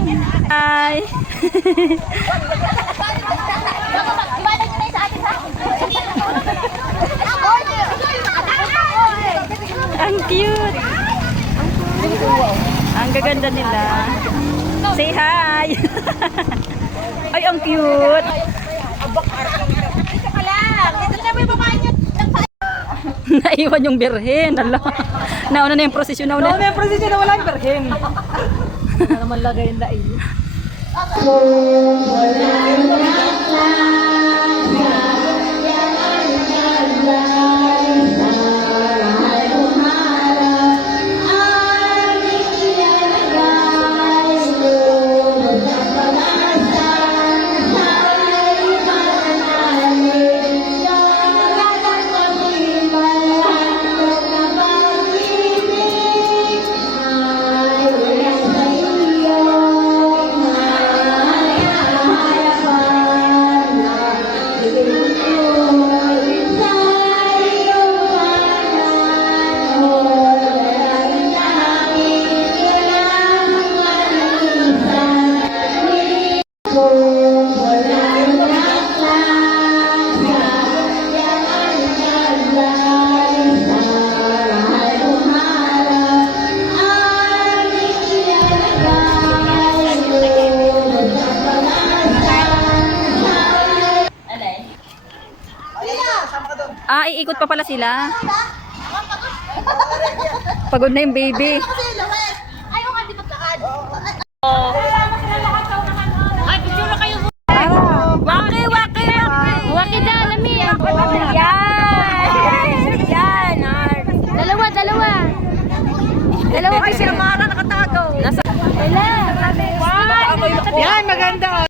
Hi! Ang cute! Ang gaganda nila. Say hi! Ay, ang cute! Naiwan yung birhen. Nauna na yung prosesyon. Nauna na yung prosesyon na wala yung birhen. Ano naman lagay na iyo. Ah, iikot pa pala sila. Pagod na yung baby. Ayaw nga, di maglakad. Ay, picture na kayo. Waki, waki, waki. Waki na, lami. Yan. Yan. Dalawa. Dalawa kayo sila Mara nakatago. Nasa. Wala. Yan, maganda.